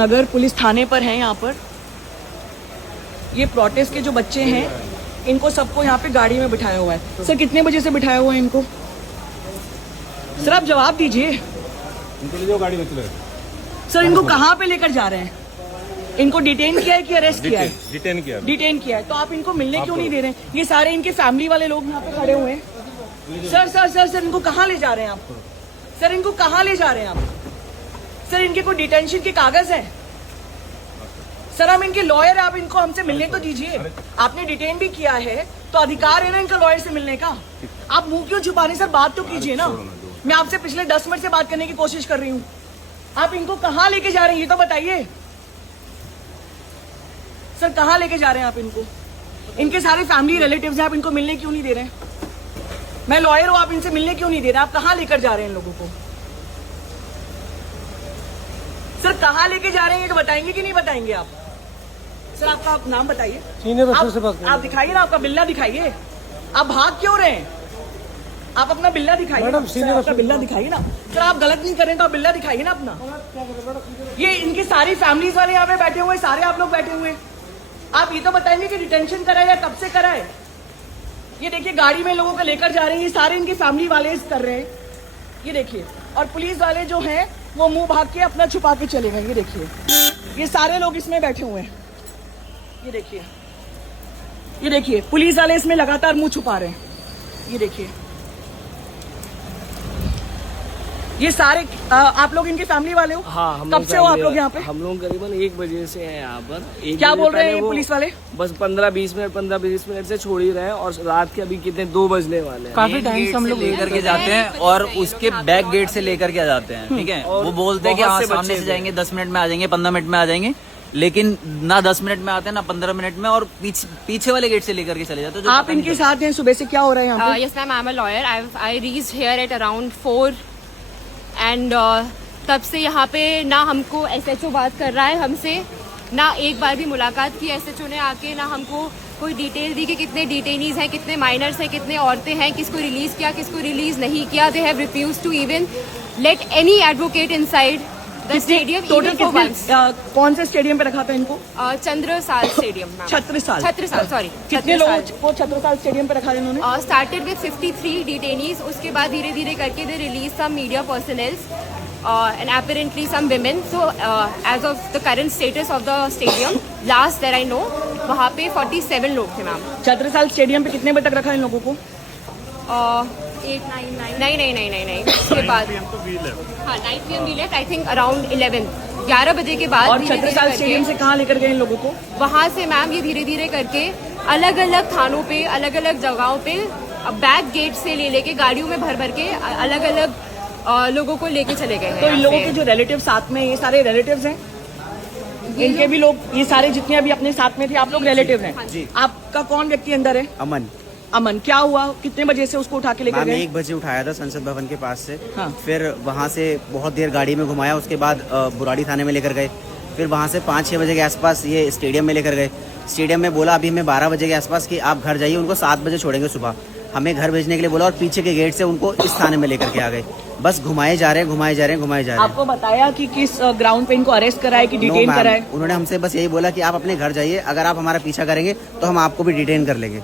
नगर police थाने पर है। यहाँ पर ये प्रोटेस्ट के जो बच्चे हैं इनको सबको यहाँ पे गाड़ी में बिठाया हुआ है। सर कितने बजे से बिठाया हुआ है इनको? सर आप जवाब दीजिए। इनको ले जाओ गाड़ी में चले। सर इनको कहाँ पे लेकर जा रहे हैं? इनको डिटेन किया है कि अरेस्ट किया है? डिटेन किया। डिटेन किया है। तो आप इनको मिलने क्यों नहीं दे रहे हैं? ये सारे इनके फैमिली वाले लोग यहाँ पे खड़े हुए हैं। सर सर सर सर इनको कहाँ ले जा रहे हैं आप? सर इनको कहाँ ले जा रहे हैं आप? सर इनके कोई डिटेंशन के कागज है? सर हम इनके लॉयर है, आप इनको हमसे मिलने तो दीजिए। आपने डिटेन भी किया है तो अधिकार है ना इनका लॉयर से मिलने का। आप मुंह क्यों छुपा रहे हैं? सर बात तो कीजिए ना। मैं आपसे पिछले 10 मिनट से बात करने की कोशिश कर रही हूँ। आप इनको कहाँ लेके जा रहे हैं ये तो बताइए। सर कहाँ लेके जा रहे हैं आप इनको? इनके सारे फैमिली रिलेटिव्स हैं, आप इनको मिलने क्यों नहीं दे रहे हैं? मैं लॉयर हूँ, आप इनसे मिलने क्यों नहीं दे रहे? आप कहाँ लेकर जा रहे हैं इन लोगों को? सर कहाँ लेके जा रहे हैं ये तो बताएंगे कि नहीं बताएंगे आप? सर आपका नाम बताइए। आप दिखाइए ना, आपका बिल्ला दिखाइए। आप भाग क्यों रहे हैं? आप अपना बिल्ला दिखाइए। आपका बिल्ला दिखाइए ना। सर आप गलत नहीं कर रहे हैं तो आप बिल्ला दिखाइए ना अपना। ये इनकी सारी फैमिलीज वाले यहाँ पे बैठे हुए, सारे आप लोग बैठे हुए। आप ये तो बताएंगे कि डिटेंशन करा है या कब से करा है? ये देखिए गाड़ी में लोगों को लेकर जा रहे हैं, ये सारे इनकी फैमिली वाले कर रहे हैं। ये देखिए, और पुलिस वाले जो हैं वो मुंह भाग के अपना छुपा के चले गए। ये देखिए, ये सारे लोग इसमें बैठे हुए हैं। ये देखिए, ये देखिए पुलिस वाले इसमें लगातार मुंह छुपा रहे हैं। ये देखिए, ये सारे आप लोग इनकी फैमिली वाले हो? हाँ, हम कब से हो आप लोग यहाँ पे? हम लोग करीबन 1 बजे से हैं यहाँ पर। क्या बोल रहे हैं पुलिस वाले? बस 15-20 मिनट से छोड़ ही रहे हैं और रात के अभी कितने 2 बजने वाले हैं। काफी टाइम से हम लोग लेकर के जाते हैं और उसके बैक गेट से लेकर के जाते हैं। ठीक है, वो बोलते हैं कि हाँ सामने से जाएंगे, 10 मिनट में आ जाएंगे, 15 मिनट में आ जाएंगे, लेकिन ना 10 मिनट में आते हैं ना 15 मिनट में, और पीछे वाले गेट से लेकर के चले जाते हैं। आप इनके साथ हैं? सुबह से क्या हो रहा है यहाँ पे? Yes ma'am, I'm a lawyer. I reached here at around 4 and तब से यहाँ पे ना हमको SHO बात कर रहा है हमसे, ना एक बार भी मुलाकात की SHO ने आके, ना हमको कोई डिटेल दी कि कितने डिटेनीज हैं, कितने माइनर्स हैं, कितने औरतें हैं, किसको रिलीज किया, किसको रिलीज नहीं किया। They have refused to even let any advocate inside the stadium. कौन से स्टेडियम पे रखा था इनको? चंद्रसाल स्टेडियम। छत्रसाल सॉरी, कितने लोग को छत्रसाल स्टेडियम पे रखा इन्होंने? Started with 53 detainees. उसके बाद धीरे धीरे करके they release some media personals and apparently some women. So as of the current status of the stadium, last that I know, वहाँ पे 47 लोग थे मैम। छत्रसाल स्टेडियम पे कितने बजे तक रखा इन लोगों को? 8, 9, 9 उसके बाद हाँ 9 PM we left, I think around 11 बजे के बाद। और छत्रसाल स्टेडियम से कहाँ लेकर गए इन लोगों को? वहाँ से मैम ये धीरे धीरे करके अलग अलग थानों पे, अलग अलग जगहों पे बैक गेट से लेके गाड़ियों में भर भर के अलग अलग लोगों को लेके चले गए हैं। तो इन लोगों के जो रिलेटिव साथ में, ये सारे रिलेटिव्स हैं? इनके भी लोग, ये सारे जितने अभी अपने साथ में थे, आप लोग रिलेटिव हैं? आपका कौन व्यक्ति अंदर है? अमन। अमन, क्या हुआ? कितने बजे से उसको उठा के लेकर गए? 1 बजे उठाया था संसद भवन के पास से। हाँ। फिर वहाँ से बहुत देर गाड़ी में घुमाया, उसके बाद बुराड़ी थाने में लेकर गए। फिर वहाँ से 5-6 बजे के आसपास ये स्टेडियम में लेकर गए। स्टेडियम में बोला अभी हमें 12 बजे के आसपास कि आप घर जाइए, उनको 7 बजे छोड़ेंगे सुबह। हमें घर भेजने के लिए बोला और पीछे के गेट से उनको इस थाने में लेकर के आ गए। बस घुमाए जा रहे हैं। आपको बताया कि किस ग्राउंड पे इनको अरेस्ट कराए कि डिटेन कराए? उन्होंने हमसे बस यही बोला कि आप अपने घर जाइए, अगर आप हमारा पीछा करेंगे तो हम आपको भी डिटेन कर लेंगे।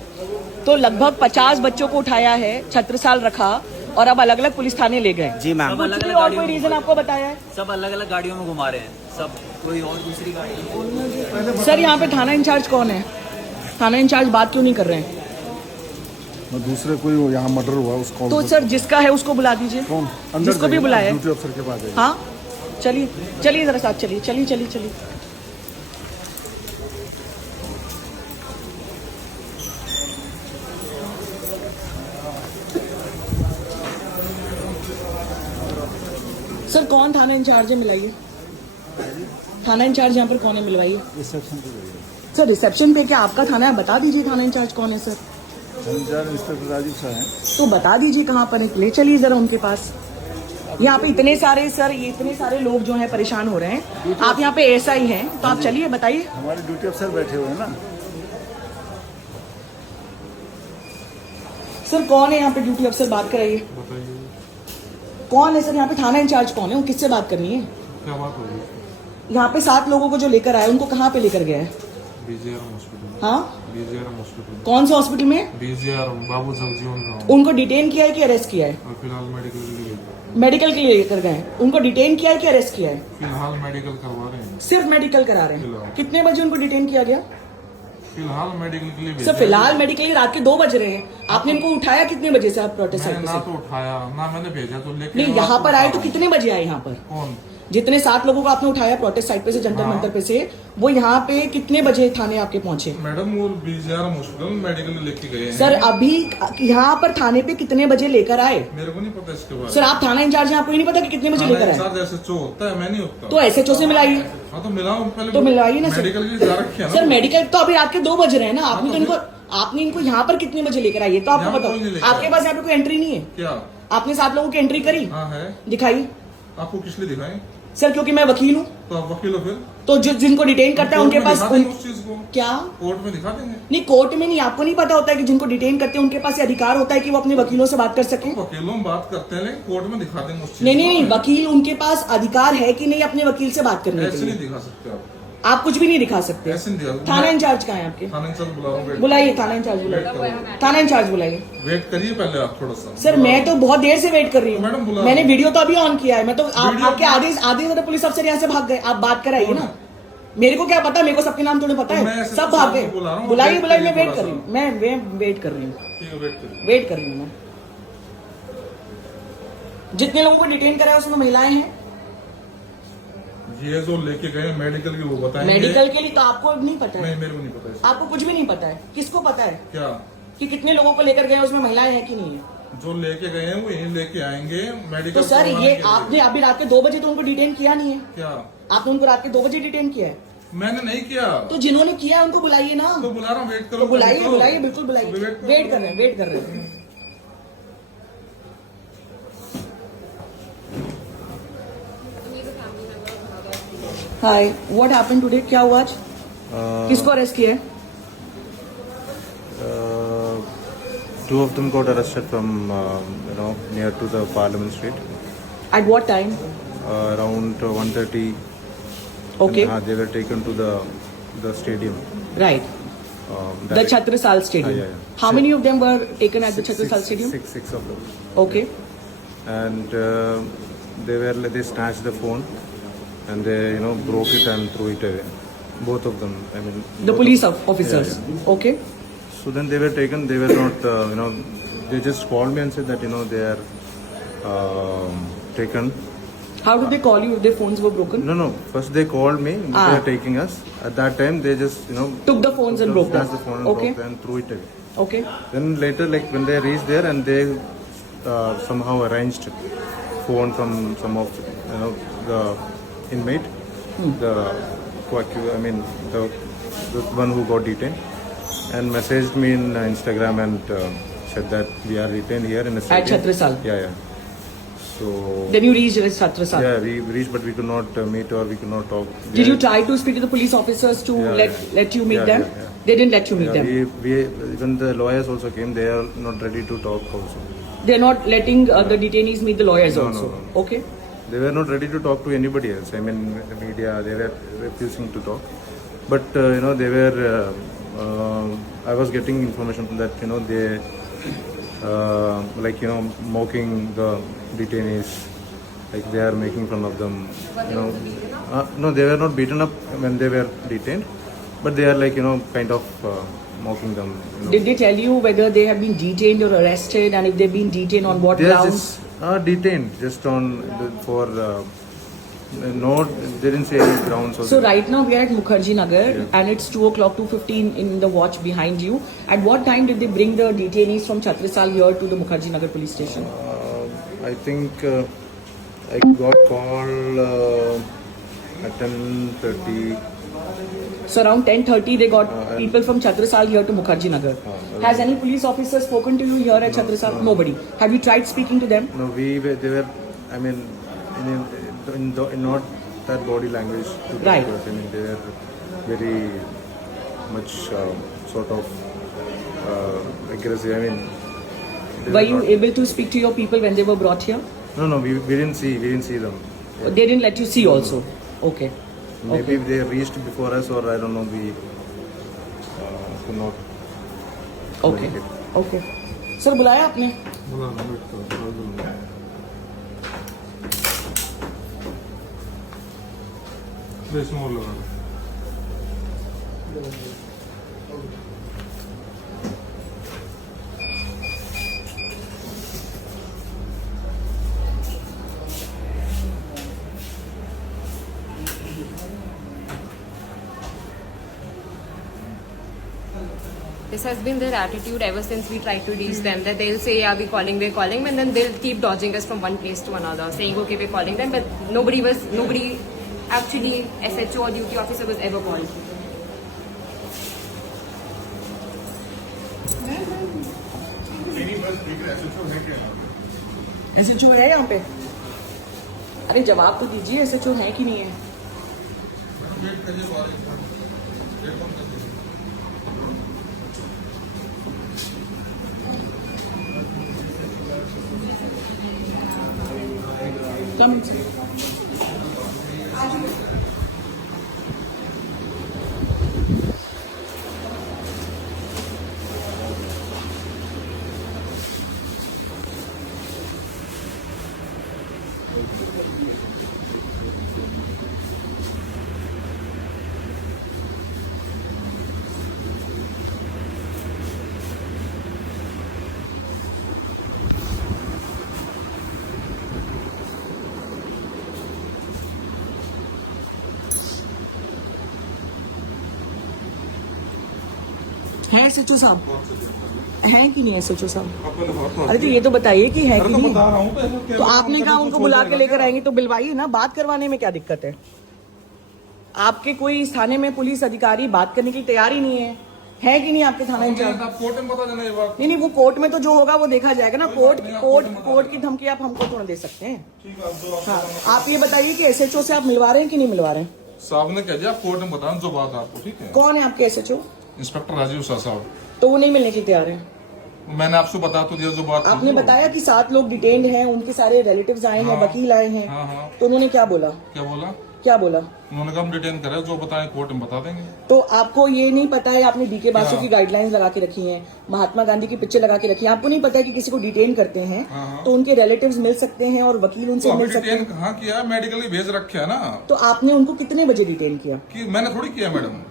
तो लगभग 50 बच्चों को उठाया है, छत्रसाल रखा और अब अलग अलग पुलिस थाने ले गए। जी मैम। और कोई रीजन आपको बताया है? सब अलग अलग गाड़ियों में घुमा रहे हैं, सब कोई और दूसरी गाड़ी। सर यहाँ पे थाना इंचार्ज कौन है? थाना इंचार्ज बात क्यों नहीं कर रहे हैं? दूसरे कोई यहाँ मर्डर हुआ उसको तो सर जिसका है उसको बुला दीजिए। कौन? अंदर जिसको भी बुलाया। ड्यूटी अफसर के पास। हाँ चलिए जरा साथ चलिए। सर कौन थाना इंचार्ज है, मिलाइए। थाना इंचार्ज यहाँ पर कौन है, मिलवाइए। रिसेप्शन पे। सर रिसेप्शन पे क्या आपका थाना है? बता दीजिए थाना इंचार्ज कौन है। सर इंस्पेक्टर राजीव साहब हैं। तो बता दीजिए कहाँ पर है, ले चलिए जरा उनके पास। यहाँ पे इतने सारे लोग जो हैं परेशान हो रहे हैं। आप यहाँ पे SI हैं तो आप चलिए, बताइए। हमारे ड्यूटी अफसर बैठे हुए हैं ना। सर कौन है यहाँ पे ड्यूटी अफसर? बात कराइए। कौन है सर यहाँ पे? थाना इंचार्ज कौन है? वो किससे बात करनी है? क्या बात हो रही है? यहाँ पे 7 लोगों को जो लेकर आया उनको कहाँ पे लेकर गया है? बीजेआरएम हॉस्पिटल। हाँ, बीजेआरएम हॉस्पिटल। कौन से हॉस्पिटल में? बीजेआरएम बाबू जगजीवन राम। उनको डिटेन किया है कि अरेस्ट किया है? और फिलहाल मेडिकल के लिए मेडिकल के लिए लेकर गए हैं। उनको डिटेन किया है कि अरेस्ट किया है? फिलहाल मेडिकल करवा रहे हैं। सिर्फ मेडिकल करा रहे हैं। फिलहाल। कितने बजे उनको डिटेन किया गया? फिलहाल मेडिकल के लिए सर भेजा है। फिलहाल मेडिकल रात के 2 बज रहे हैं। आपने इनको उठाया कितने बजे से? आप प्रोटेस्ट मैंने साइड ना से तो उठाया ना मैंने भेजा तो लेके नहीं, यहाँ पर आए तो कितने बजे आए? यहाँ पर कौन? जितने 7 लोगों को आपने उठाया प्रोटेस्ट साइड पे से, जंतर मंतर पे से, वो यहाँ पे कितने बजे थाने आपके पहुंचे? मैडम वो बीजेआरएम हॉस्पिटल मेडिकल लेके गए हैं। सर अभी यहाँ पर थाने पे कितने बजे लेकर आए? मेरे को नहीं पता इसके बारे में। सर आप थाना इंचार्ज हैं, आपको ये नहीं पता कि कितने बजे लेकर आए? साथ ऐसे चो होता है, मैं नहीं होता। तो एसएचओ से मिलाइए। हाँ तो मिलाओ पहले। तो मिलवाइए ना सर। मेडिकल की जा रखी है ना। सर मेडिकल तो अभी रात के 2 बज रहे हैं ना। आपने इनको यहाँ पर कितने बजे लेकर आइए तो आपको यहाँ कोई नहीं बताओ। लेकर आपके पास यहाँ पे कोई एंट्री नहीं है? क्या आपने 7 लोगों की एंट्री करी? हाँ है। दिखाइए। आपको किस लिए दिखाएं? सर क्योंकि मैं वकील हूँ। तो आप वकील हो फिर? तो जिनको डिटेन करता है उनके पास उस चीज को क्या? कोर्ट में दिखा देंगे। नहीं, कोर्ट में नहीं। आपको नहीं पता होता है कि जिनको डिटेन करते हैं उनके पास ये अधिकार होता है कि वो अपने वकीलों से बात कर सकें? वकीलों में बात करते हैं लेकिन कोर्ट में दिखा देंगे उस चीज नहीं को। नहीं, वकील उनके पास अधिकार है कि नहीं अपने वकील से बात करने के ऐसे नहीं लिए? दिखा सकते आप। आप कुछ भी नहीं दिखा सकते। ऐसे नहीं दिखा। थाना इंचार्ज कहाँ है आपके? थाना इंचार्ज बुला रहा हूँ। बुलाइए थाना इंचार्ज, बुलाइए थाना इंचार्ज बुलाइए। वेट करिए पहले आप थोड़ा सा। सर मैं तो बहुत देर से वेट कर रही मैडम हूँ। बुला मैंने रहा वीडियो तो अभी ऑन किया है। मैं तो वीडियो- आपके आधे पुलिस अफसर यहाँ से भाग गए। आप बात कराइए ना। मेरे को क्या पता? मेरे को सबके नाम थोड़े पता तो मैं है। ऐसे सब तो भाग सबको गए। बुला रहा हूँ। बुलाइए बुलाइए, मैं वेट वेट कर रही हूँ। मैं वेट कर रही हूँ। ठीक है वेट करिए। वेट कर रही हूँ मैं। जितने लोगों को डिटेन करा है उसमें महिलाएं हैं। ये जो लेके गए मेडिकल की वो बताएंगे। मेडिकल के लिए तो आपको नहीं पता नहीं है। मेरे को नहीं पता इसका। आपको कुछ भी नहीं पता है। किसको पता है क्या? कि कितने लोगों को लेकर गए उसमें महिलाएं हैं कि नहीं है? जो लेके गए हैं वो यही लेके आएंगे मेडिकल। तो सर करवाने ये के लिए। आपने अभी रात के 2 बजे तो उनको डिटेन किया नहीं है? क्या? आपने उनको रात के 2 बजे डिटेन किया है? मैंने नहीं किया। तो जिन्होंने किया उनको बुलाइए ना। तो बुला रहा हूँ वेट करो। तो बुलाइए तो- बुलाइए, बिल्कुल बुलाइए। तो वेट करो। वेट कर रहे हैं, वेट कर रहे हैं। हाय, व्हाट हैपेंड टुडे? क्या हुआ आज? किसको अरेस्ट किया है? Two of them got arrested from, near to the Parliament Street, At what time? around 1:30. Okay, And, they were taken to the stadium. right. The direct- Chhatrasal Stadium. yeah. How many of them were taken at the Six- Chhatrasal six- Stadium? Six of them. Okay. And they snatched the phone and they broke it and threw it away. Both of them. I mean. The both police of- officers. Yeah. Okay. So then they were taken. They were not. They just called me and said that they are taken. How did they call you if their phones were broken? No. First they called me. They Ah. are taking us. At that time they just Took the phones and broke them. snatched the phone and Okay. broke them and threw it away. Okay. Then later, like when they reached there and they somehow arranged phone from some of the inmate, the one who got detained, and messaged me in Instagram and said that we are detained here in a stadium. Chhatrasal? Yeah. So Then you reached Chhatrasal. yeah, we reached, but we could not meet or we could not talk. Did you try to speak to the police officers to Yeah, let you meet Yeah, them? yeah. They didn't let you meet Yeah, them. we even the lawyers also came. They are not ready to talk also. They're not letting the detainees meet the lawyers No, also. no. Okay. They were not ready to talk to anybody else. I mean, the media, they were refusing to talk. But, they were, I was getting information that, they, mocking the detainees. Like they are making fun of them. No, they were not beaten up when they were detained. But they are kind of mocking them. Did they tell you whether they have been detained or arrested, and if they've been detained on what They are grounds? just detained just on for no, they didn't say any grounds. So right now we are at Mukherjee Nagar, Yeah. and it's 2:02:15 in the watch behind you. At what time did they bring the detainees from Chhatrasal here to the Mukherjee Nagar police station? I think I got call at 10:30. So around 10:30 they got and- people from Chhatrasal here to Mukherjee Nagar. Has any police officer spoken to you here at Chhatrasal? Nobody. Have you tried speaking to them? No, they were. I mean, in not that body language. To Right. talk to us. I mean, they were very much sort of aggressive. I mean, they Were you not- able to speak to your people when they were brought here? No, we didn't see them. They didn't let you see also. Okay. Maybe they reached before us, or I don't know. We could not. Okay okay sir बुलाया आपने? बुला लो, wait करो, थोड़ा दूर। इसमें और लगा लो। This has been their attitude ever since we tried to reach them, that they'll say, yeah, we're calling, and then they'll keep dodging us from one place to another, saying, okay, we're calling them, but nobody actually, SHO or duty officer was ever called. SHO है यहाँ पे? अरे जवाब तो दीजिए, SHO है कि नहीं है? वेट करिए, वेट बंद कर दीजिए। कम है SHO साहब? है कि नहीं SHO साहब? अरे तो ये तो बताइए कि है कि नहीं? बता रहा हूँ तो आपने कहा उनको बुला के लेकर आएंगे तो बुलवाइए ना, बात करवाने में क्या दिक्कत है? आपके कोई इस थाने में पुलिस अधिकारी बात करने के लिए तैयार ही नहीं है कि नहीं आपके थाना इंचार्ज? आप कोर्ट में बता देना ये बात। नहीं, वो कोर्ट में तो जो होगा वो देखा जाएगा ना। कोर्ट की धमकी आप हमको थोड़ा दे सकते हैं। ठीक है, जो हाँ, आप ये बताइए कि SHO से आप मिलवा रहे हैं कि नहीं मिलवा रहे हैं? साहब ने कह दिया, आप कोर्ट में बताना जो बात आपको। ठीक है, कौन है आपके SHO? इंस्पेक्टर राजीव शाह साहब। तो वो नहीं मिलने के लिए तैयार है? मैंने आपसे बता तो दिया जो बात। आपने बताया कि 7 लोग डिटेन्ड हैं, उनके सारे रिलेटिव्स आए हैं, वकील आए हैं। हाँ। तो उन्होंने क्या बोला? क्या बोला? उन्होंने कहा हम डिटेन करें, जो बताएं कोर्ट में बता देंगे। तो आपको ये नहीं पता है, आपने DK बासु की गाइडलाइंस लगा के रखी हैं, महात्मा गांधी की पिक्चर लगा के रखी है, आपको नहीं पता है कि किसी को डिटेन करते हैं तो उनके रिलेटिव्स मिल सकते हैं और वकील उनसे मिल सकते हैं? कहाँ किया, मेडिकली भेज रखे है ना। तो आपने उनको कितने बजे डिटेन किया? कि मैंने थोड़ी किया मैडम।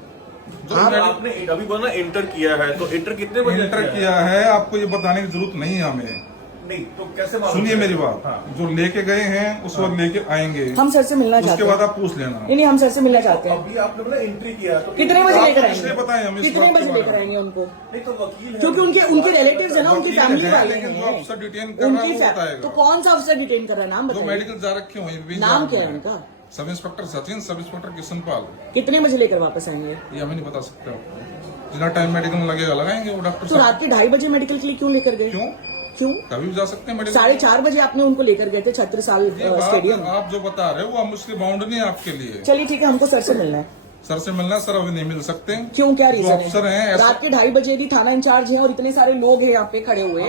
आपने अभी बोला इंटर किया है, तो इंटर कितने बजे इंटर किया है? आपको ये बताने की जरूरत नहीं है हमें। नहीं तो कैसे सुनिए मेरी बात। जो लेके गए हैं उस वक्त लेके आएंगे। हम सर से मिलना चाहते हैं। उसके बाद आप पूछ लेना। नहीं, हम सर से मिलना चाहते हैं। अभी आपने बोला एंट्री किया, तो कितने बजे लेकर आएंगे? बताएं हम कितने बजे लेकर आएंगे उनको? नहीं तो वकील है, क्योंकि उनके रिलेटिव्स है ना, उनकी फैमिली वाले लेकिन जो हैं। अफसर डिटेन कर रहा है वो बताएगा। तो कौन सा अफसर डिटेन कर रहा है, नाम जो बताइए। मेडिकल जा रखे हुए, नाम क्या है उनका? Sub inspector Sachin, sub inspector Kishanpal. कितने बजे लेकर वापस आएंगे? ये हमें नहीं बता सकते आपको। जितना टाइम मेडिकल में लगेगा लगाएंगे वो डॉक्टर तो रात के 2:30 बजे मेडिकल के लिए क्यों लेकर गए? क्यों? कभी भी जा सकते हैं मेडिकल। 4:30 बजे आपने उनको लेकर गए थे छत्रसाल स्टेडियम। आप जो बता रहे हो वो हम उसके बाउंड नहीं है आपके लिए। चलिए ठीक है, हमको सर से मिलना है। सर से मिलना, सर अभी नहीं मिल सकते। क्यों, क्या रीजन है? अफसर हैं रात के 2:30 बजे भी थाना इंचार्ज हैं और इतने सारे लोग हैं यहाँ पे खड़े हुए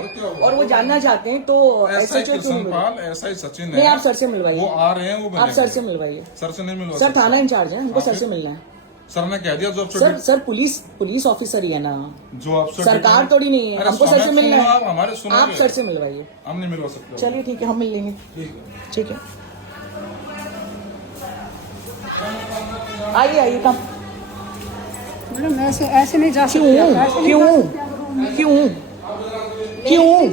और वो जानना चाहते हैं, तो ऐसा SHO क्यों नहीं मिल रहा? ऐसा ही सचिन नहीं, है। आप सर से मिलवाइए। वो आ रहे हैं, वो आप सर से मिलवाइए। सर से नहीं मिलवा सर थाना इंचार्ज है, हमको सर से मिलना है। सर ने कह दिया जो सर पुलिस ऑफिसर ही है ना, जो अफसर सरकार थोड़ी नहीं है। हमको सर से मिलना है, हमारे आप सर से मिलवाइए। हम नहीं मिलवा सकते। चलिए ठीक है, हम मिल लेंगे। ठीक है, आइए कम। मैडम ऐसे नहीं जा सकते। क्यों?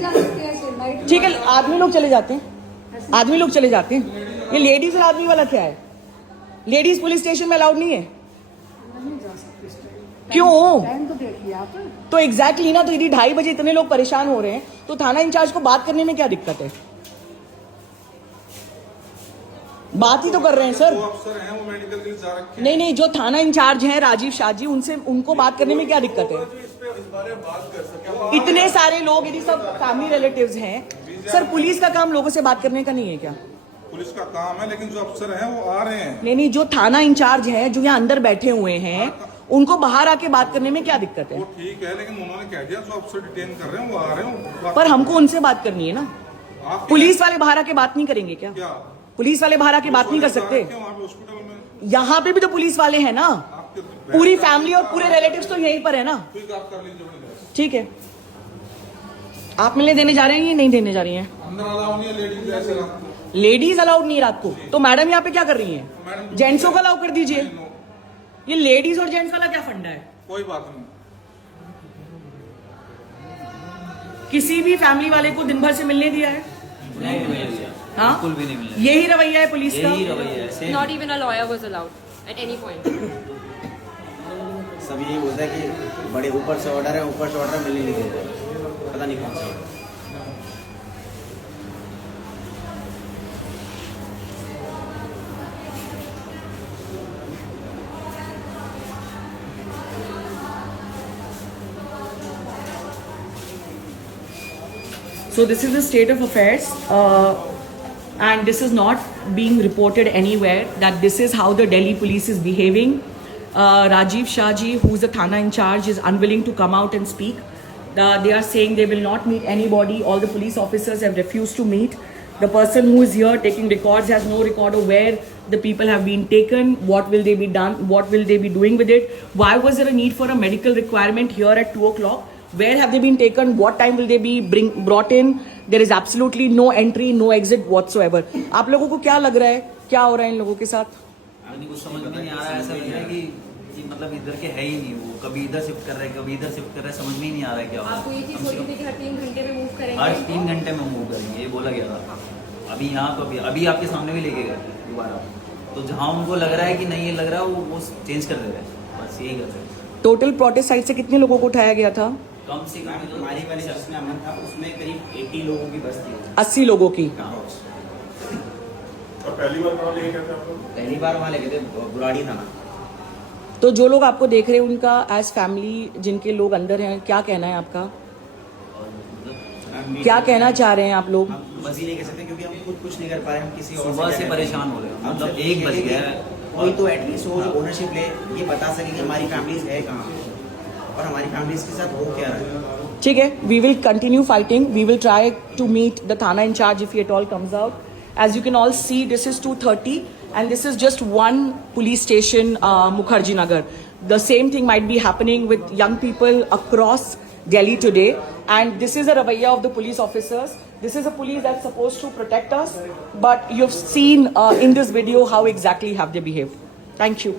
ठीक है, आदमी लोग चले जाते हैं। ये लेडीज और आदमी वाला क्या है? लेडीज पुलिस स्टेशन में अलाउड नहीं है? क्यों? टाइम तो देखिए आप। तो एग्जैक्टली ना, तो यदि 2:30 बजे इतने लोग परेशान हो रहे हैं तो थाना इंचार्ज को बात करने में क्या दिक्कत है? बात ही तो कर रहे हैं सर। वो अफसर हैं, वो मेडिकल के लिए जा रखे हैं। नहीं, जो थाना इंचार्ज हैं राजीव शाह जी, उनको बात करने में क्या दिक्कत है? इस बारे में बात कर सके। इतने सारे लोग, यदि सब फैमिली रिलेटिव्स हैं, सर पुलिस का काम लोगों से बात करने का नहीं है क्या? पुलिस का काम है, लेकिन जो अफसर हैं वो आ रहे हैं। नहीं, जो थाना इंचार्ज हैं, जो यहाँ अंदर बैठे हुए हैं, उनको बाहर आके बात करने में क्या दिक्कत है? वो ठीक है, लेकिन उन्होंने कह दिया जो अफसर डिटेन कर रहे हैं वो आ रहे हैं। पर हमको उनसे बात करनी है ना। पुलिस वाले बाहर आके बात नहीं करेंगे क्या? पुलिस वाले बाहर आके बात नहीं कर सकते? हॉस्पिटल में यहाँ पे भी तो पुलिस वाले हैं ना, पूरी फैमिली और पूरे रिलेटिव्स तो यहीं पर है ना। ठीक है, आप मिलने देने जा रहे हैं या नहीं देने जा रही हैं? लेडीज अलाउड नहीं है रात को, तो मैडम यहाँ पे क्या कर रही हैं? जेंट्सों को अलाउ कर दीजिए। ये लेडीज और जेंट्स वाला क्या फंडा है? कोई बात नहीं। किसी भी फैमिली वाले को दिन भर से मिलने दिया है? नहीं भैया, हाँ, बिल्कुल भी नहीं मिला। यही रवैया है पुलिस का। यही रवैया है, same। Not even a lawyer was allowed at any point. सब यही बोलता है कि बड़े ऊपर से ऑर्डर है, ऊपर से ऑर्डर मिलने नहीं दे रहे, पता नहीं कौन सा। So this is the state of affairs, and this is not being reported anywhere that this is how the Delhi police is behaving. Rajiv Shahji, who's the Thana in charge, is unwilling to come out and speak. They are saying they will not meet anybody. All the police officers have refused to meet. The person who is here taking records has no record of where the people have been taken, what will they be done, what will they be doing with it, why was there a need for a medical requirement here at 2 o'clock? Where have they been taken? What time will they be brought in? There is absolutely no entry, no exit whatsoever. आप लोगों को क्या लग रहा है, क्या हो रहा है इन लोगों के साथ? मुझे कुछ समझ में नहीं आ रहा है। ऐसा लग रहा है कि मतलब इधर के है ही नहीं, वो कभी इधर शिफ्ट कर रहे हैं, कभी इधर शिफ्ट कर रहे हैं, समझ में ही नहीं आ रहा है क्या हो रहा है। आपको ये चीज बोली थी कि हर 3 घंटे में मूव करेंगे। हर 3 घंटे में मूव करेंगे, ये बोला गया था। अभी यहाँ तो अभी आपके सामने भी लेके गए दोबारा, तो जहाँ उनको लग रहा है कि नहीं ये लग रहा है वो चेंज कर दे रहे हैं, बस यही कर रहे हैं। टोटल प्रोटेस्ट साइड से कितने लोगों को उठाया गया था? कम से कम हमारी वाली जिसमें अमन था उसमें करीब 80 लोगों की बस थी। 80 लोगों की। और पहली बार कहाँ लेके गए थे आप लोग? पहली बार वहाँ लेके थे बुराड़ी थाना। तो जो लोग आपको देख रहे हैं उनका एज फैमिली, जिनके लोग अंदर हैं, क्या कहना है आपका? क्या कहना चाह रहे हैं आप लोग? हम बस ही नहीं कह सकते क्योंकि हम खुद कुछ नहीं कर पा रहे, हम किसी और सुबह से परेशान हो रहे हैं, मतलब 1 बज गया है। कोई तो एटलीस्ट हो जो ओनरशिप ले, ये बता सके कि हमारी फैमिलीज है कहाँ और हमारी फैमिलीज के साथ हो क्या रहा है। ठीक है, we will continue fighting. We will try to meet the Thana in charge if he at all comes out. As you can all see, this is 2:30 and this is just one police station, Mukherjee Nagar. The same thing might be happening with young people across Delhi today, and this is a ravaiya of the police officers. This is a police that's supposed to protect us, but you've seen in this video how exactly have they behaved. Thank you.